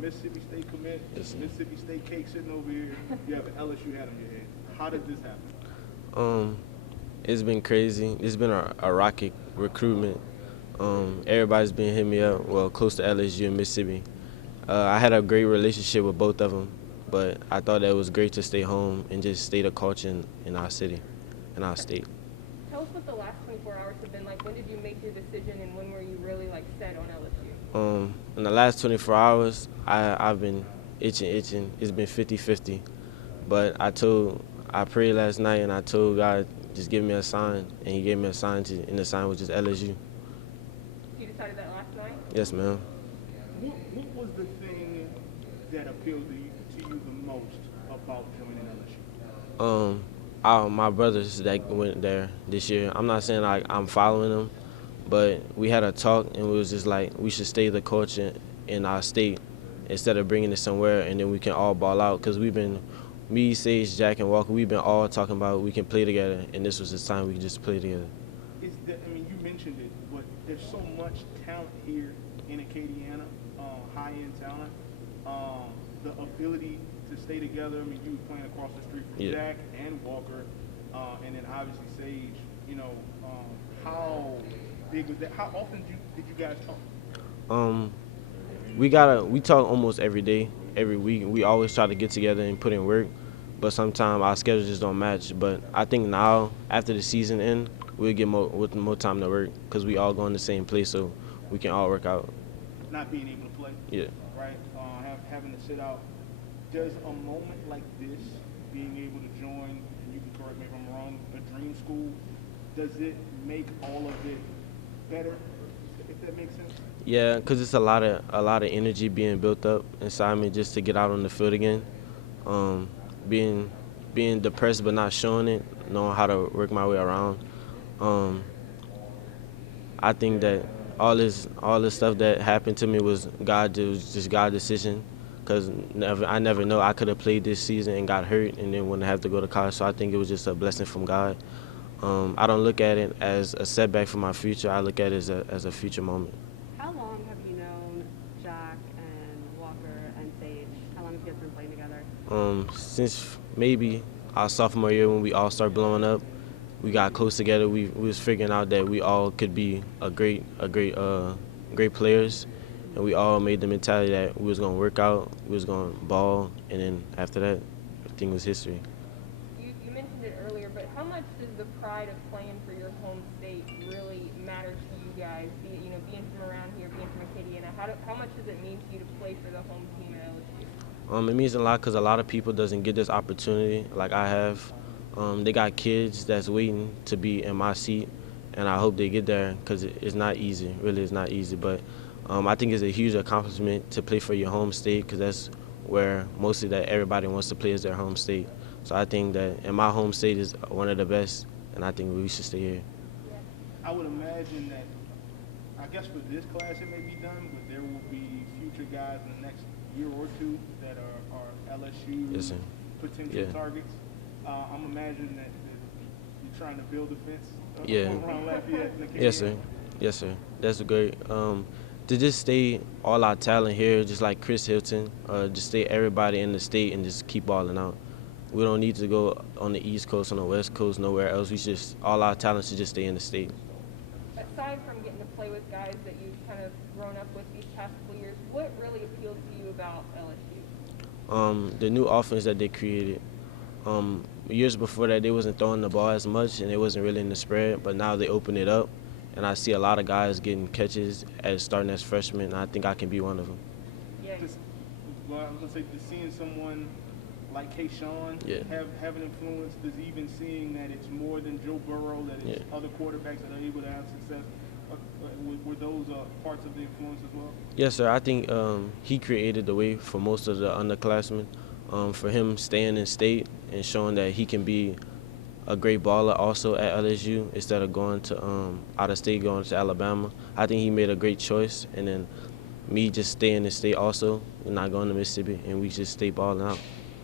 Mississippi State commit, Yes, sir. Mississippi State cake sitting over here, you have an LSU hat on your head. How did this happen? It's been crazy. It's been a rocket recruitment. Everybody's been hitting me up, well, close to LSU and Mississippi. I had a great relationship with both of them, but I thought that it was great to stay home and just stay the culture in our city, in our state. Tell us what the last 24 hours have been like. When did you make your decision, and when were you really set on LSU? In the last 24 hours, I've been itching. It's been 50-50, but I prayed last night and I told God, just give me a sign, and He gave me a sign, and the sign was just LSU. You decided that last night? Yes, ma'am. What was the thing that appealed to you the most about joining LSU? My brothers that went there this year. I'm not saying I'm following them, but we had a talk and it was just like we should stay the culture in our state instead of bringing it somewhere and then we can all ball out. Because me, Sage, Jack, and Walker, we've been all talking about we can play together, and this was the time we could just play together. You mentioned it, but there's so much talent here in Acadiana, high-end talent. The ability to stay together. I mean, you were playing across the street from Jack and Walker, and then obviously Sage. How big was that? How often did you guys talk? We talk almost every day, every week. We always try to get together and put in work, but sometimes our schedules just don't match. But I think now, after the season ends, we'll get more time to work because we all go in the same place, so we can all work out. Not being able to play. Yeah. Right. Having to sit out. Does a moment like this, being able to join, and you can correct me if I'm wrong, a dream school, does it make all of it better? If that makes sense. Yeah, because it's a lot of energy being built up inside me just to get out on the field again. Being depressed but not showing it, knowing how to work my way around. I think that all this stuff that happened to me was just God's decision. Because I never know. I could have played this season and got hurt and then wouldn't have to go to college. So I think it was just a blessing from God. I don't look at it as a setback for my future. I look at it as a future moment. How long have you known Jack and Walker and Sage? How long have you guys been playing together? Since maybe our sophomore year when we all started blowing up, we got close together. We was figuring out that we all could be great players. And we all made the mentality that we was going to work out, we was going to ball, and then after that, everything was history. You mentioned it earlier, but how much does the pride of playing for your home state really matter to you guys? Being from around here, being from Acadiana, how much does it mean to you to play for the home team at LSU? It means a lot because a lot of people doesn't get this opportunity like I have. They got kids that's waiting to be in my seat, and I hope they get there because it's not easy. Really, it's not easy, but I think it's a huge accomplishment to play for your home state because that's where mostly that everybody wants to play is their home state. So I think that and my home state is one of the best, and I think we should stay here. I would imagine that, I guess for this class it may be done, but there will be future guys in the next year or two that are LSU potential targets. I'm imagining that you're trying to build a fence around Lafayette and Acadiana. Yes, sir. That's great. To just stay all our talent here, just like Chris Hilton, just stay everybody in the state and just keep balling out. We don't need to go on the East Coast, on the West Coast, nowhere else. All our talent should just stay in the state. Aside from getting to play with guys that you've kind of grown up with these past couple years, what really appeals to you about LSU? The new offense that they created. Years before that, they wasn't throwing the ball as much, and it wasn't really in the spread, but now they open it up. And I see a lot of guys getting catches starting as freshmen, and I think I can be one of them. Yeah. I was going to say, just seeing someone like Kayshawn have an influence, does even seeing that it's more than Joe Burrow, that it's other quarterbacks that are able to have success, were those parts of the influence as well? Yes, sir. I think he created the way for most of the underclassmen. For him staying in state and showing that he can be a great baller also at LSU instead of going to out of state, going to Alabama. I think he made a great choice, and then me just staying in state also and not going to Mississippi, and we just stay balling out.